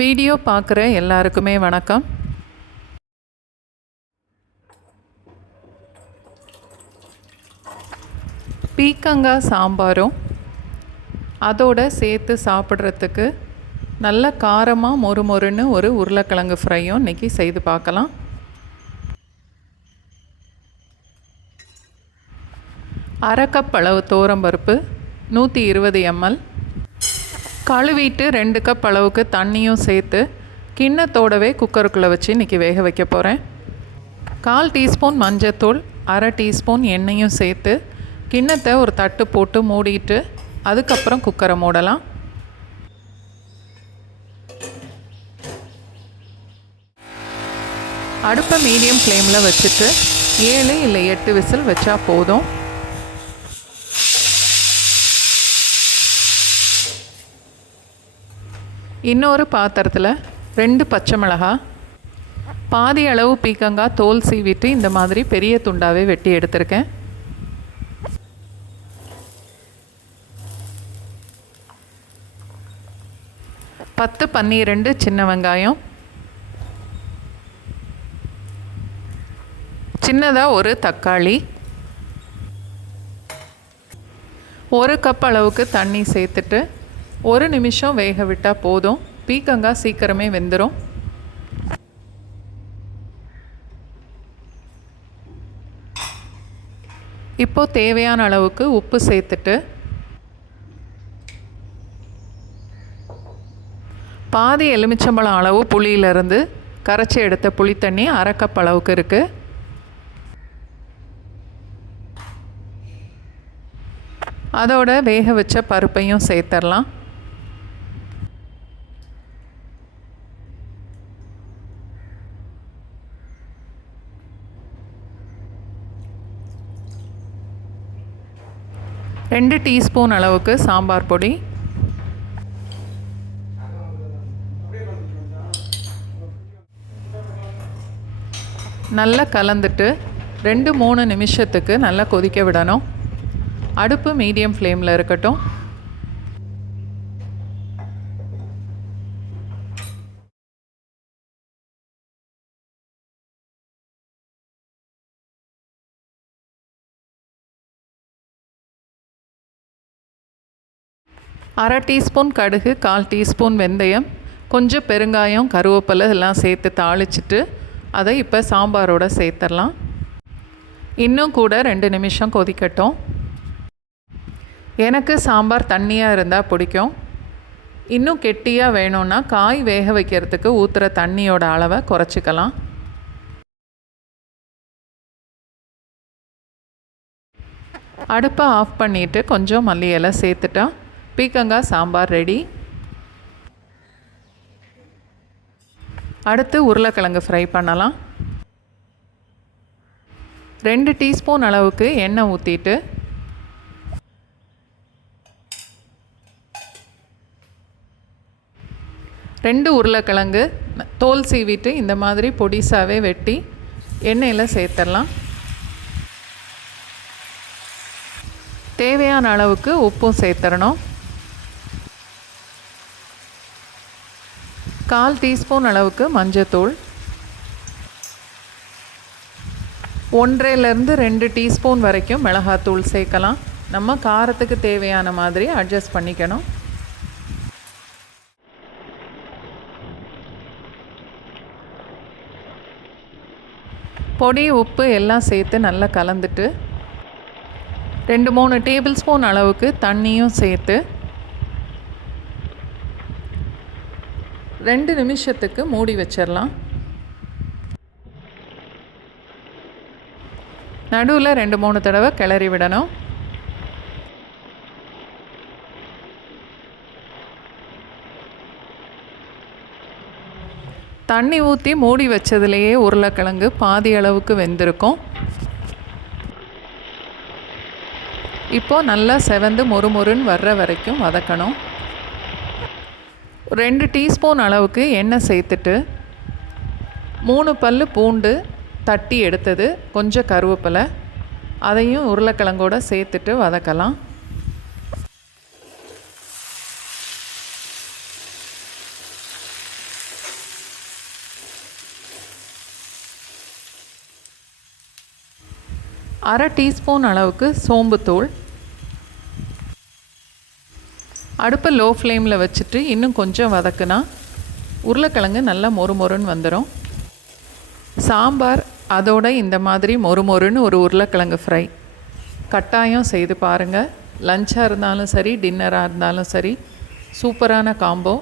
Video பார்க்குற எல்லாருக்குமே வணக்கம். பீக்கங்காய் சாம்பாரும் அதோட சேர்த்து சாப்பிட்றதுக்கு நல்ல காரமாக மொறுமொறுன்னு ஒரு உருளைக்கிழங்கு ஃப்ரையும் இன்றைக்கி செய்து பார்க்கலாம். அரை கப் அளவு துவரம்பருப்பு, 120 ml, கழுவிட்டு 2 கப் அளவுக்கு தண்ணியும் சேர்த்து கிண்ணத்தோடவே குக்கருக்குள்ளே வச்சு இன்றைக்கி வேக வைக்க போகிறேன். 1/4 டீஸ்பூன் மஞ்சத்தூள், அரை டீஸ்பூன் எண்ணெயும் சேர்த்து கிண்ணத்தை ஒரு தட்டு போட்டு மூடிட்டு அதுக்கப்புறம் குக்கரை மூடலாம். அடுப்பை மீடியம் ஃப்ளேமில் வச்சுட்டு 7 இல்லை 8 விசில் வச்சா போதும். இன்னொரு பாத்திரத்தில் 2 பச்சை மிளகாய், பாதி அளவு பீக்கங்காய் தோல் சீவிட்டு இந்த மாதிரி பெரிய துண்டாவே வெட்டி எடுத்திருக்கேன். பத்து 12 சின்ன வெங்காயம், சின்னதாக ஒரு தக்காளி, 1 கப் அளவுக்கு தண்ணி சேர்த்துட்டு 1 நிமிஷம் வேக விட்டால் போதும். பீக்கங்காய் சீக்கிரமே வெந்துடும். இப்போது தேவையான அளவுக்கு உப்பு சேர்த்துட்டு பாதி எலுமிச்சம்பழம் அளவு புளியிலிருந்து கரைச்சி எடுத்த புளி தண்ணி அரை கப் அளவுக்கு இருக்குது. அதோட வேக வச்ச பருப்பையும் சேர்த்துடலாம். ரெண்டு டீஸ்பூன் அளவுக்கு சாம்பார் பொடி, நல்லா கலந்துட்டு 2-3 நிமிஷத்துக்கு நல்லா கொதிக்க விடணும். அடுப்பு மீடியம் ஃப்ளேமில் இருக்கட்டும். அரை டீஸ்பூன் கடுகு, 1/4 டீஸ்பூன் வெந்தயம், கொஞ்சம் பெருங்காயம், கருவேப்பிலை எல்லாம் சேர்த்து தாளிச்சிட்டு அதை இப்போ சாம்பாரோடு சேர்த்துடலாம். இன்னும் கூட 2 நிமிஷம் கொதிக்கட்டும். எனக்கு சாம்பார் தண்ணியாக இருந்தால் பிடிக்கும். இன்னும் கெட்டியாக வேணும்னா காய் வேக வைக்கிறதுக்கு ஊற்றுற தண்ணியோட அளவை குறைச்சிக்கலாம். அடுப்பை ஆஃப் பண்ணிவிட்டு கொஞ்சம் மல்லி இலை சேர்த்துட்டா பீக்கங்காய் சாம்பார் ரெடி. அடுத்து உருளைக்கிழங்கு ஃப்ரை பண்ணலாம். 2 டீஸ்பூன் அளவுக்கு எண்ணெய் ஊற்றிட்டு ரெண்டு உருளைக்கிழங்கு தோல் சீவிட்டு இந்த மாதிரி பொடிசாவே வெட்டி எண்ணெயில் சேர்த்துடலாம். தேவையான அளவுக்கு உப்பும் சேர்த்துடணும். 1/4 டீஸ்பூன் அளவுக்கு மஞ்சத்தூள், 1.5 to 2 டீஸ்பூன் வரைக்கும் மிளகாத்தூள் சேர்க்கலாம். நம்ம காரத்துக்கு தேவையான மாதிரி அட்ஜஸ்ட் பண்ணிக்கணும். பொடி உப்பு எல்லாம் சேர்த்து நல்லா கலந்துட்டு 2-3 டேபிள் ஸ்பூன் அளவுக்கு தண்ணியும் சேர்த்து 2 நிமிஷத்துக்கு மூடி வச்சிடலாம். நடுவில் 2-3 தடவை கிளறி விடணும். தண்ணி ஊற்றி மூடி வச்சதுலேயே உருளைக்கிழங்கு பாதி அளவுக்கு வெந்திருக்கும். இப்போது நல்லா செவந்து மொறுமொறுன்னு வர்ற வரைக்கும் வதக்கணும். 2 டீஸ்பூன் அளவுக்கு எண்ணெய் சேர்த்துட்டு 3 பல் பூண்டு தட்டி எடுத்தது, கொஞ்சம் கருவேப்பிலை, அதையும் உருளைக்கிழங்கோடு சேர்த்துட்டு வதக்கலாம். 1/2 டீஸ்பூன் அளவுக்கு சோம்புத்தூள். அடுப்பை லோ ஃப்ளேமில் வச்சுட்டு இன்னும் கொஞ்சம் வதக்குனா உருளைக்கிழங்கு நல்லா மொறுமொறுன்னு வந்துடும். சாம்பார் அதோட இந்த மாதிரி மொறுமொறுன்னு ஒரு உருளைக்கிழங்கு ஃப்ரை கட்டாயம் செய்து பாருங்கள். லஞ்சாக இருந்தாலும் சரி, டின்னராக இருந்தாலும் சரி, சூப்பரான காம்போ.